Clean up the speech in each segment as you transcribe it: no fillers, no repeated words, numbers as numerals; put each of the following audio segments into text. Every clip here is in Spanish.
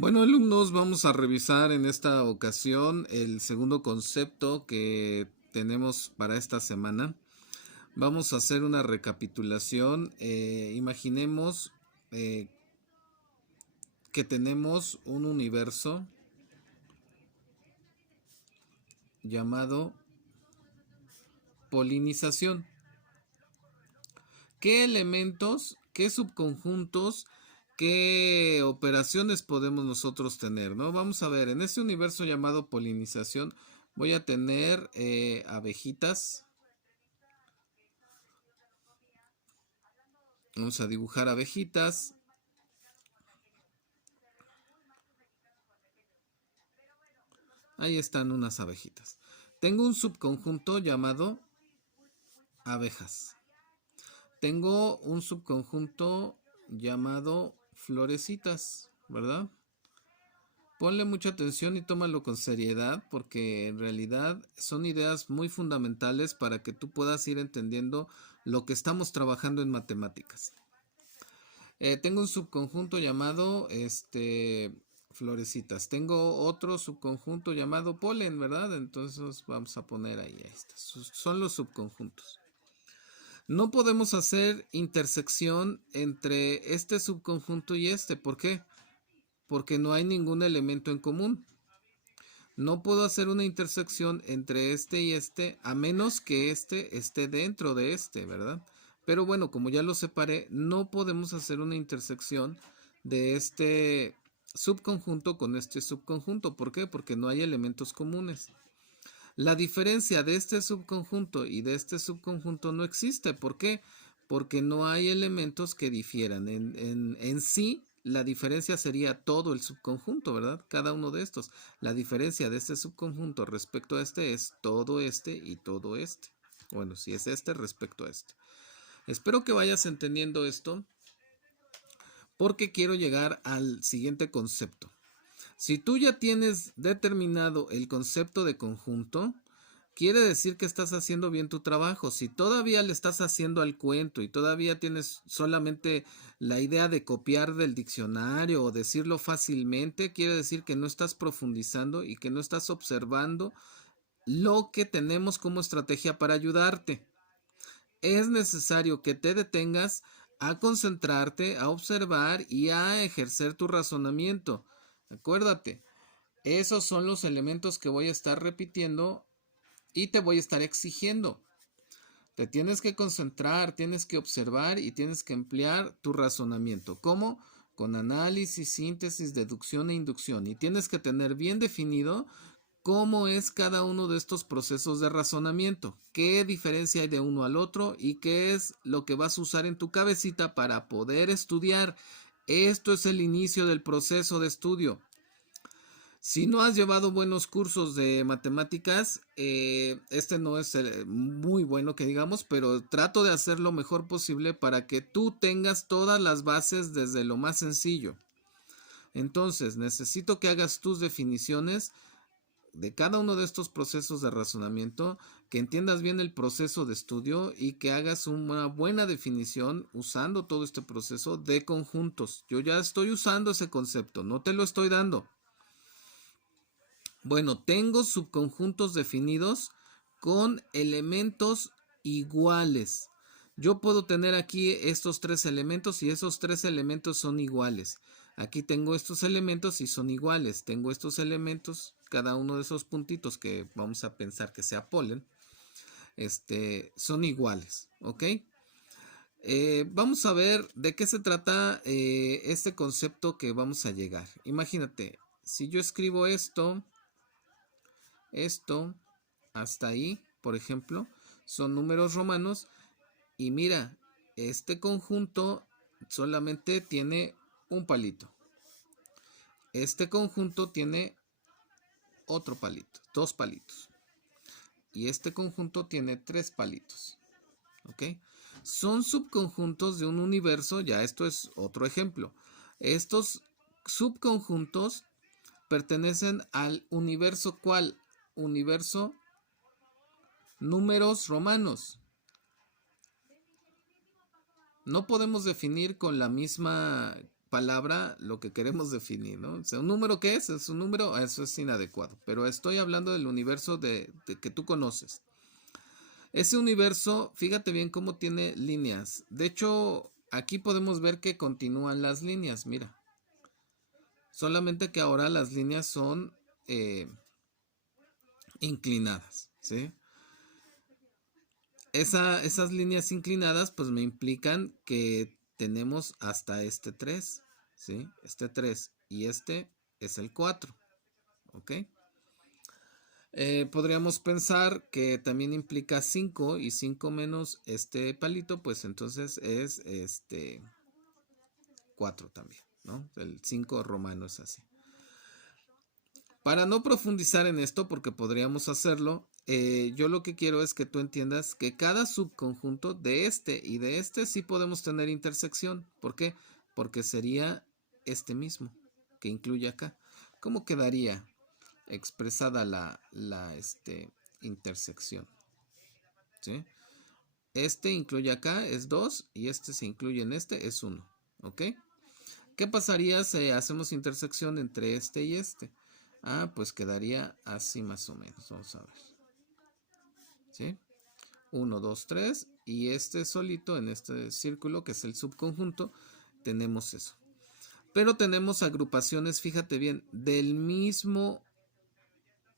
Bueno, alumnos, vamos a revisar en esta ocasión el segundo concepto que tenemos para esta semana. Vamos a hacer una recapitulación. Imaginemos eh, que tenemos un universo llamado polinización. ¿Qué elementos, qué subconjuntos, qué operaciones podemos nosotros tener, ¿no? Vamos a ver, en este universo llamado polinización voy a tener abejitas. Vamos a dibujar abejitas. Ahí están unas abejitas. Tengo un subconjunto llamado abejas. Tengo un subconjunto llamado florecitas, ¿verdad? Ponle mucha atención y tómalo con seriedad porque en realidad son ideas muy fundamentales para que tú puedas ir entendiendo lo que estamos trabajando en matemáticas. Tengo un subconjunto llamado florecitas. Tengo otro subconjunto llamado polen, ¿verdad? Entonces vamos a poner ahí. Son los subconjuntos. No podemos hacer intersección entre este subconjunto y este. ¿Por qué? Porque no hay ningún elemento en común. No puedo hacer una intersección entre este y este a menos que este esté dentro de este, ¿verdad? Pero bueno, como ya lo separé, no podemos hacer una intersección de este subconjunto con este subconjunto. ¿Por qué? Porque no hay elementos comunes. La diferencia de este subconjunto y de este subconjunto no existe. ¿Por qué? Porque no hay elementos que difieran. En sí, la diferencia sería todo el subconjunto, ¿verdad? Cada uno de estos. La diferencia de este subconjunto respecto a este es todo este y todo este. Bueno, si es este respecto a este. Espero que vayas entendiendo esto porque quiero llegar al siguiente concepto. Si tú ya tienes determinado el concepto de conjunto, quiere decir que estás haciendo bien tu trabajo. Si todavía le estás haciendo al cuento y todavía tienes solamente la idea de copiar del diccionario o decirlo fácilmente, quiere decir que no estás profundizando y que no estás observando lo que tenemos como estrategia para ayudarte. Es necesario que te detengas a concentrarte, a observar y a ejercer tu razonamiento. Acuérdate, esos son los elementos que voy a estar repitiendo y te voy a estar exigiendo. Te tienes que concentrar, tienes que observar y tienes que emplear tu razonamiento. ¿Cómo? Con análisis, síntesis, deducción e inducción. Y tienes que tener bien definido cómo es cada uno de estos procesos de razonamiento, qué diferencia hay de uno al otro y qué es lo que vas a usar en tu cabecita para poder estudiar. Esto es el inicio del proceso de estudio. Si no has llevado buenos cursos de matemáticas, este no es muy bueno que digamos, pero trato de hacer lo mejor posible para que tú tengas todas las bases desde lo más sencillo. Entonces, necesito que hagas tus definiciones de cada uno de estos procesos de razonamiento, que entiendas bien el proceso de estudio y que hagas una buena definición usando todo este proceso de conjuntos. Yo ya estoy usando ese concepto, no te lo estoy dando. Bueno, tengo subconjuntos definidos con elementos iguales. Yo puedo tener aquí estos tres elementos y esos tres elementos son iguales. Aquí tengo estos elementos y son iguales. Tengo estos elementos, cada uno de esos puntitos que vamos a pensar que sea polen, son iguales, ¿ok? Vamos a ver de qué se trata este concepto que vamos a llegar. Imagínate, si yo escribo esto, hasta ahí, por ejemplo, son números romanos. Y mira, este conjunto solamente tiene un palito. Este conjunto tiene otro palito, dos palitos. Y este conjunto tiene tres palitos. ¿Ok? Son subconjuntos de un universo, ya esto es otro ejemplo. Estos subconjuntos pertenecen al universo ¿cuál? Universo números romanos. No podemos definir con la misma palabra lo que queremos definir, ¿no? O sea, ¿un número qué es? ¿Es un número? Eso es inadecuado. Pero estoy hablando del universo de que tú conoces. Ese universo, fíjate bien cómo tiene líneas. De hecho, aquí podemos ver que continúan las líneas, mira. Solamente que ahora las líneas son inclinadas, ¿sí? Esas líneas inclinadas pues me implican que tenemos hasta este 3, ¿sí? Este 3 y este es el 4, ¿ok? Podríamos pensar que también implica 5 y 5 menos este palito, pues entonces es este 4 también, ¿no? El 5 romano es así. Para no profundizar en esto, porque podríamos hacerlo, yo lo que quiero es que tú entiendas que cada subconjunto de este y de este sí podemos tener intersección. ¿Por qué? Porque sería este mismo que incluye acá. ¿Cómo quedaría expresada la intersección? ¿Sí? Este incluye acá, es 2, y este se incluye en este, es 1. ¿Ok? ¿Qué pasaría si hacemos intersección entre este y este? Ah, pues quedaría así más o menos. Vamos a ver. ¿Sí? 1, 2, 3. Y este solito en este círculo, que es el subconjunto, tenemos eso. Pero tenemos agrupaciones, fíjate bien, del mismo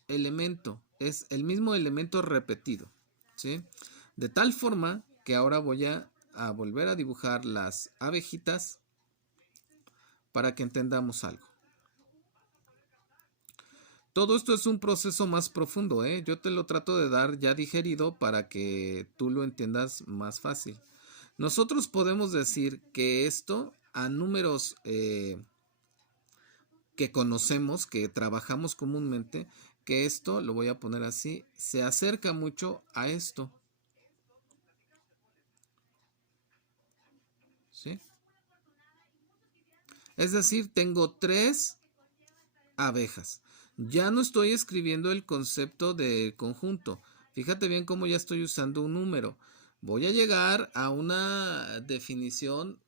elemento. Es el mismo elemento repetido. ¿Sí? De tal forma que ahora voy a volver a dibujar las abejitas para que entendamos algo. Todo esto es un proceso más profundo, ¿eh? Yo te lo trato de dar ya digerido para que tú lo entiendas más fácil. Nosotros podemos decir que esto a números que conocemos, que trabajamos comúnmente, que esto, lo voy a poner así, se acerca mucho a esto. ¿Sí? Es decir, tengo 3 abejas. Ya no estoy escribiendo el concepto de conjunto. Fíjate bien cómo ya estoy usando un número. Voy a llegar a una definición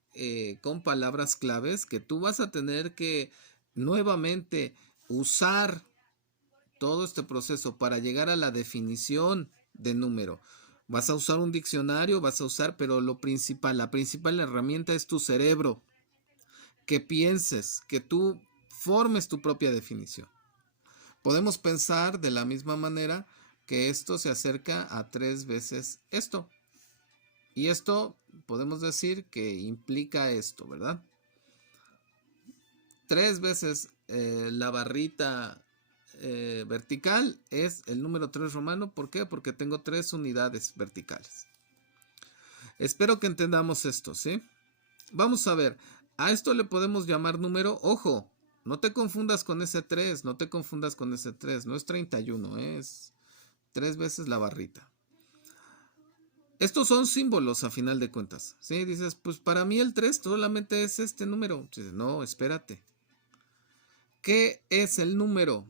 con palabras claves que tú vas a tener que nuevamente usar todo este proceso para llegar a la definición de número. Vas a usar un diccionario, vas a usar, pero lo principal, la principal herramienta es tu cerebro. Que pienses, que tú formes tu propia definición. Podemos pensar de la misma manera que esto se acerca a 3 veces esto. Y esto podemos decir que implica esto, ¿verdad? 3 veces la barrita vertical es el número 3 romano. ¿Por qué? Porque tengo 3 unidades verticales. Espero que entendamos esto, ¿sí? Vamos a ver. A esto le podemos llamar número, ojo, no te confundas con ese 3, no te confundas con ese 3, no es 31, es 3 veces la barrita. Estos son símbolos a final de cuentas, ¿sí? Dices, pues para mí el 3 solamente es este número. Dices, no, espérate. ¿Qué es el número?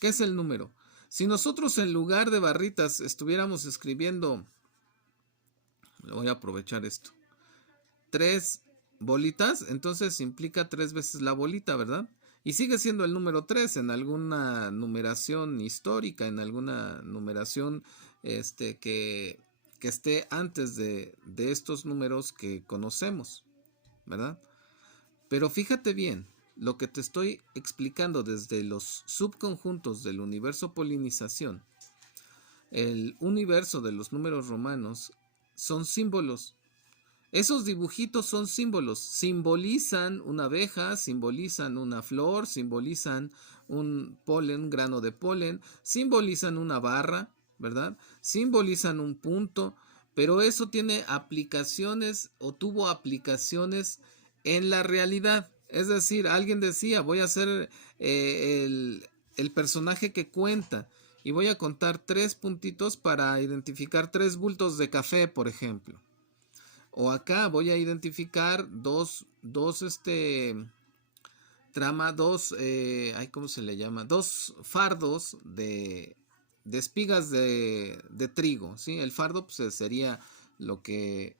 ¿Qué es el número? Si nosotros en lugar de barritas estuviéramos escribiendo, voy a aprovechar esto, 3 bolitas, entonces implica 3 veces la bolita, ¿verdad? Y sigue siendo el número 3 en alguna numeración histórica, en alguna numeración que esté antes de estos números que conocemos, ¿verdad? Pero fíjate bien, lo que te estoy explicando desde los subconjuntos del universo polinización, el universo de los números romanos, son símbolos. Esos dibujitos son símbolos, simbolizan una abeja, simbolizan una flor, simbolizan un polen, un grano de polen, simbolizan una barra, ¿verdad? Simbolizan un punto, pero eso tiene aplicaciones o tuvo aplicaciones en la realidad. Es decir, alguien decía, voy a hacer el personaje que cuenta y voy a contar 3 puntitos para identificar 3 bultos de café, por ejemplo. O acá voy a identificar dos ¿cómo se le llama? 2 fardos de espigas de trigo, ¿sí? El fardo pues, sería lo que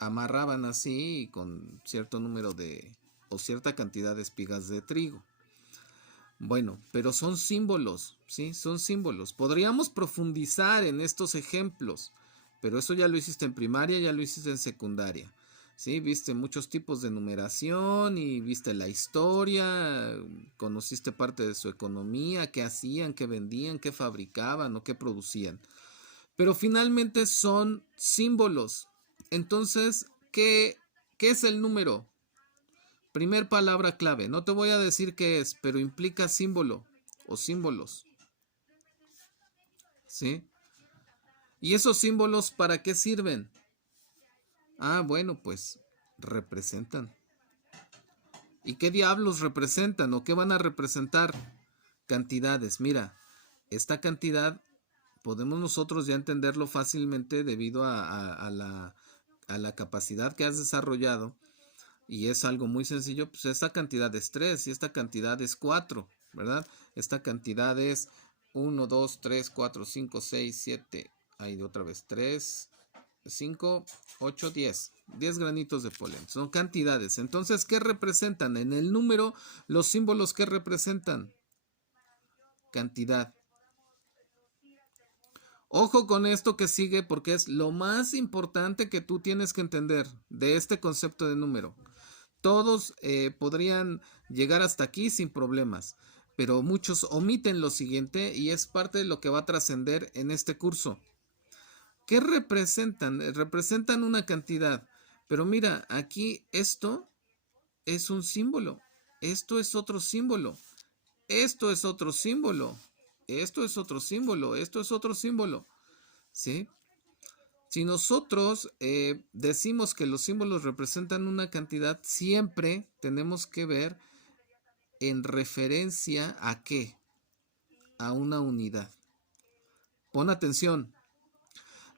amarraban así con cierto número de o cierta cantidad de espigas de trigo. Bueno, pero son símbolos, ¿sí? Son símbolos. Podríamos profundizar en estos ejemplos, pero eso ya lo hiciste en primaria, ya lo hiciste en secundaria, ¿sí? Viste muchos tipos de numeración y viste la historia, conociste parte de su economía, qué hacían, qué vendían, qué fabricaban o qué producían. Pero finalmente son símbolos. Entonces, ¿qué es el número? Primer palabra clave. No te voy a decir qué es, pero implica símbolo o símbolos. ¿Sí? ¿Y esos símbolos para qué sirven? Ah, bueno, pues representan. ¿Y qué diablos representan o qué van a representar? Cantidades. Mira, esta cantidad podemos nosotros ya entenderlo fácilmente debido a la capacidad que has desarrollado. Y es algo muy sencillo, pues esta cantidad es 3 y esta cantidad es 4, ¿verdad? Esta cantidad es 1, 2, 3, 4, 5, 6, 7, ahí otra vez 3, 5, 8, 10. 10 granitos de polen, son cantidades. Entonces, ¿qué representan? En el número, los símbolos que representan cantidad. Ojo con esto que sigue porque es lo más importante que tú tienes que entender de este concepto de número. Todos podrían llegar hasta aquí sin problemas, pero muchos omiten lo siguiente y es parte de lo que va a trascender en este curso. ¿Qué representan? Representan una cantidad, pero mira, aquí esto es un símbolo, esto es otro símbolo, esto es otro símbolo, esto es otro símbolo, esto es otro símbolo, ¿sí? Si nosotros decimos que los símbolos representan una cantidad, siempre tenemos que ver en referencia a qué, a una unidad. Pon atención.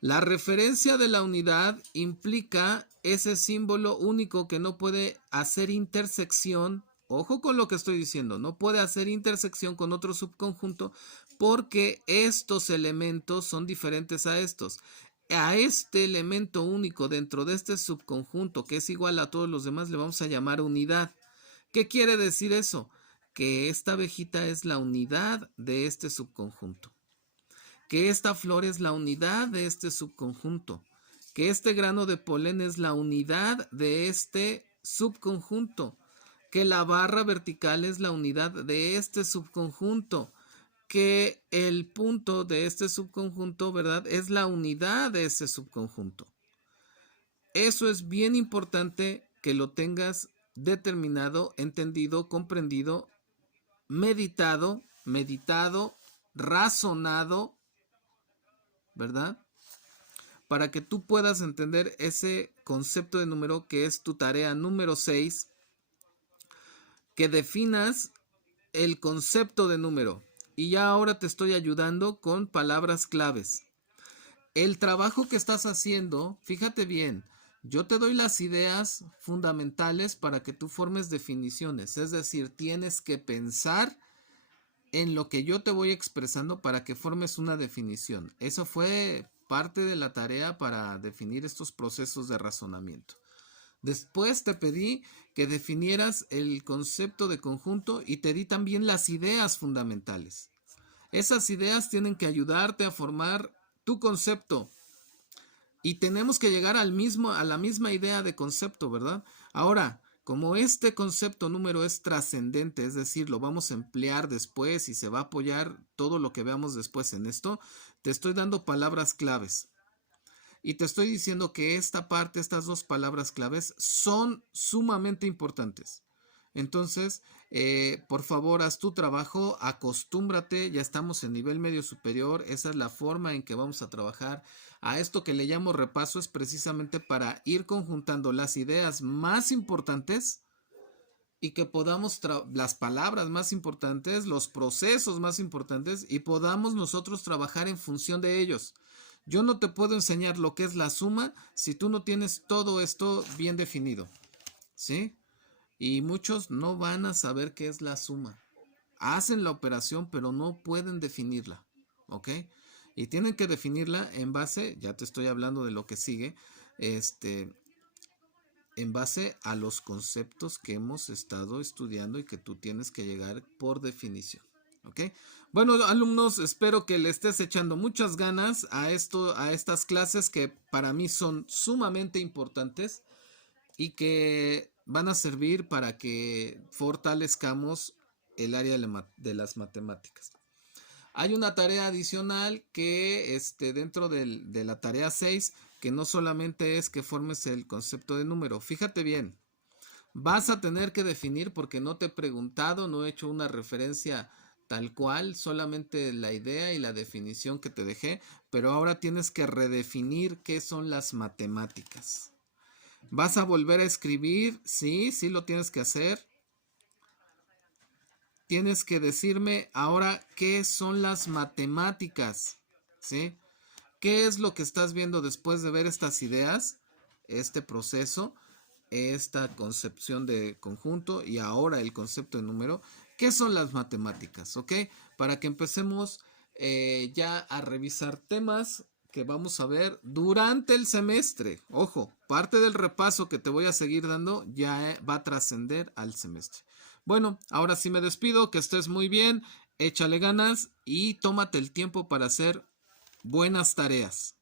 La referencia de la unidad implica ese símbolo único que no puede hacer intersección. Ojo con lo que estoy diciendo, no puede hacer intersección con otro subconjunto porque estos elementos son diferentes a estos. A este elemento único dentro de este subconjunto que es igual a todos los demás le vamos a llamar unidad. ¿Qué quiere decir eso? Que esta abejita es la unidad de este subconjunto. Que esta flor es la unidad de este subconjunto. Que este grano de polen es la unidad de este subconjunto. Que la barra vertical es la unidad de este subconjunto. Que el punto de este subconjunto, ¿verdad? Es la unidad de ese subconjunto. Eso es bien importante que lo tengas determinado, entendido, comprendido, meditado, razonado, ¿verdad? Para que tú puedas entender ese concepto de número que es tu tarea número 6, que definas el concepto de número. Y ya ahora te estoy ayudando con palabras claves. El trabajo que estás haciendo, fíjate bien, yo te doy las ideas fundamentales para que tú formes definiciones. Es decir, tienes que pensar en lo que yo te voy expresando para que formes una definición. Eso fue parte de la tarea para definir estos procesos de razonamiento. Después te pedí que definieras el concepto de conjunto y te di también las ideas fundamentales. Esas ideas tienen que ayudarte a formar tu concepto y tenemos que llegar a la misma idea de concepto, ¿verdad? Ahora, como este concepto número es trascendente, es decir, lo vamos a emplear después y se va a apoyar todo lo que veamos después en esto, te estoy dando palabras claves. Y te estoy diciendo que esta parte, estas dos palabras claves son sumamente importantes. Entonces, por favor, haz tu trabajo, acostúmbrate, ya estamos en nivel medio superior, esa es la forma en que vamos a trabajar. A esto que le llamo repaso es precisamente para ir conjuntando las ideas más importantes y que podamos las palabras más importantes, los procesos más importantes y podamos nosotros trabajar en función de ellos. Yo no te puedo enseñar lo que es la suma si tú no tienes todo esto bien definido, ¿sí? Y muchos no van a saber qué es la suma. Hacen la operación, pero no pueden definirla, ¿ok? Y tienen que definirla en base, ya te estoy hablando de lo que sigue, en base a los conceptos que hemos estado estudiando y que tú tienes que llegar por definición. ¿Ok? Bueno, alumnos, espero que le estés echando muchas ganas a estas clases que para mí son sumamente importantes y que van a servir para que fortalezcamos el área de las matemáticas. Hay una tarea adicional que dentro de la tarea 6, que no solamente es que formes el concepto de número. Fíjate bien, vas a tener que definir, porque no te he preguntado, no he hecho una referencia tal cual, solamente la idea y la definición que te dejé, pero ahora tienes que redefinir qué son las matemáticas. ¿Vas a volver a escribir? Sí, sí lo tienes que hacer. Tienes que decirme ahora qué son las matemáticas, ¿sí? ¿Qué es lo que estás viendo después de ver estas ideas, este proceso, esta concepción de conjunto y ahora el concepto de número? ¿Qué son las matemáticas? ¿Ok? Para que empecemos ya a revisar temas que vamos a ver durante el semestre. Ojo, parte del repaso que te voy a seguir dando ya va a trascender al semestre. Bueno, ahora sí me despido, que estés muy bien, échale ganas y tómate el tiempo para hacer buenas tareas.